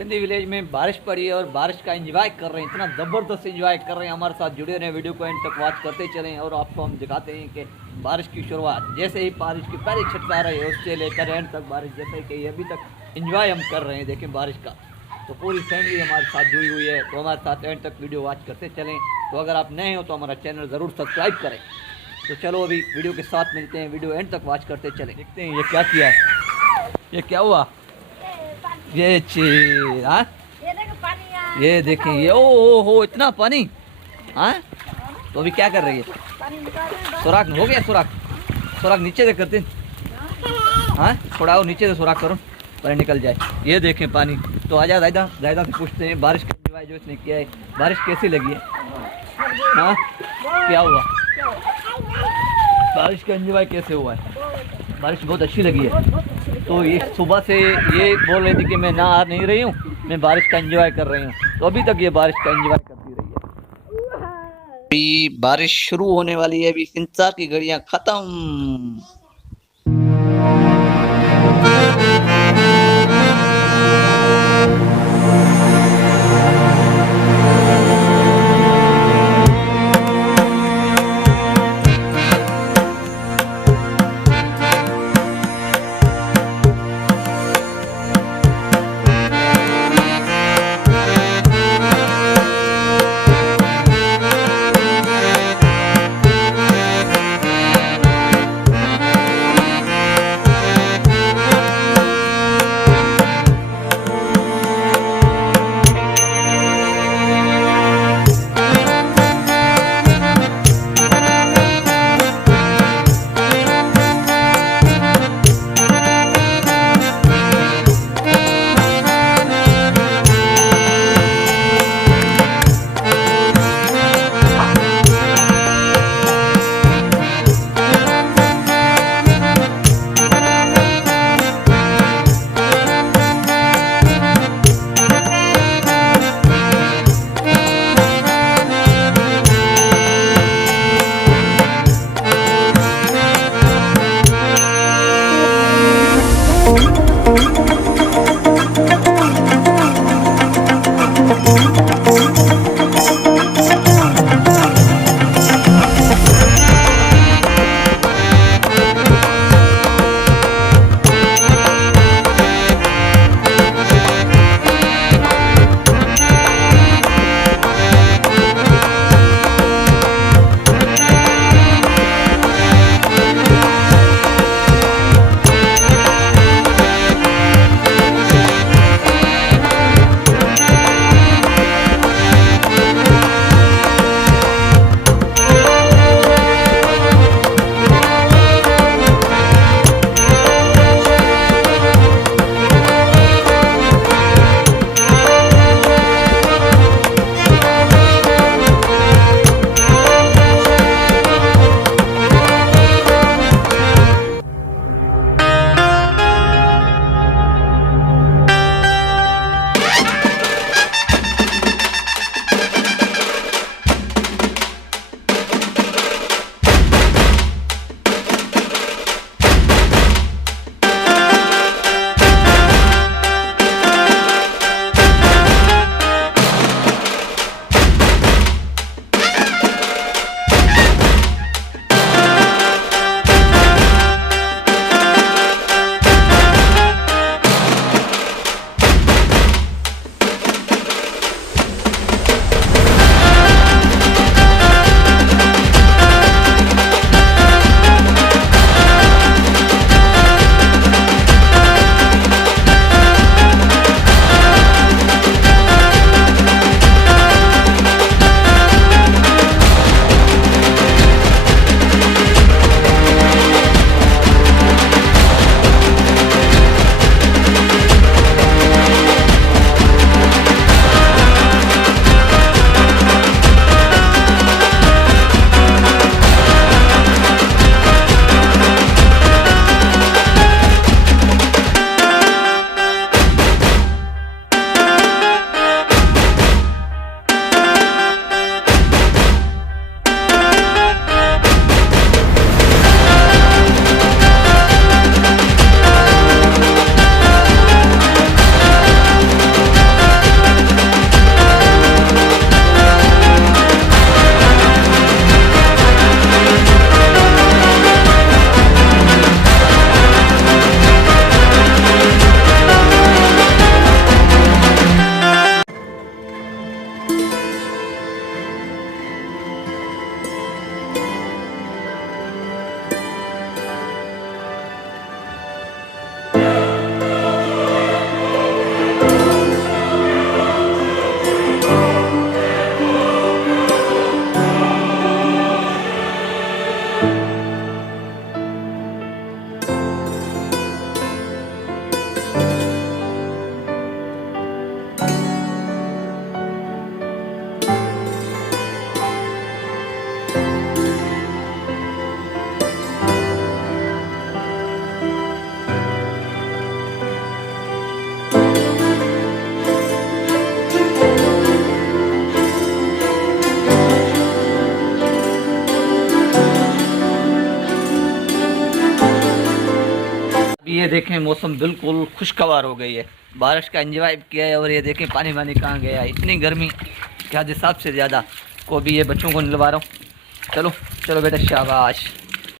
Sindhi village में बारिश पड़ी है और बारिश का एंजॉय कर रहे हैं, इतना ज़बरदस्त एंजॉय कर रहे हैं। हमारे साथ जुड़े रहें, वीडियो को एंड तक वॉच करते चलें और आपको हम दिखाते हैं कि बारिश की शुरुआत जैसे ही बारिश की पहली छटकार है उससे लेकर एंड तक बारिश जैसे कि अभी तक एंजॉय हम कर रहे हैं देखें बारिश का। तो पूरी फैमिली हमारे साथ जुड़ी हुई है, तो हमारे साथ एंड तक वीडियो वॉच करते चलें। तो अगर आप नए हो तो हमारा चैनल ज़रूर सब्सक्राइब करें। तो चलो अभी वीडियो के साथ मिलते हैं, वीडियो एंड तक वॉच करते चलें। देखते हैं ये क्या किया है, ये क्या हुआ, ये हाँ ये देखें, ये ओ हो इतना पानी। हाँ तो अभी क्या कर रही है, सुराख हो गया, सुराख नीचे से करते। हाँ छोड़ाओ नीचे से सुराख करो पर निकल जाए। ये देखें पानी। तो आजा जायदा से पूछते हैं बारिश का एंजॉय जो इसने किया है, बारिश कैसी लगी है। हाँ क्या हुआ, बारिश का एंजॉय कैसे हुआ है। बारिश बहुत अच्छी लगी है। तो ये सुबह से ये बोल रही थी कि मैं नहा नहीं रही हूँ, मैं बारिश का एंजॉय कर रही हूँ। तो अभी तक ये बारिश का एंजॉय करती रही है। अभी बारिश शुरू होने वाली है, अभी इंतजार की घड़ियाँ खत्म। ये देखें मौसम बिल्कुल खुशगवार हो गई है, बारिश का एंजॉय किया है। और ये देखें पानी वानी कहाँ गया है, इतनी गर्मी क्या हिसाब से ज़्यादा को भी ये बच्चों को निलवा रहा हूँ। चलो चलो बेटा शाबाश।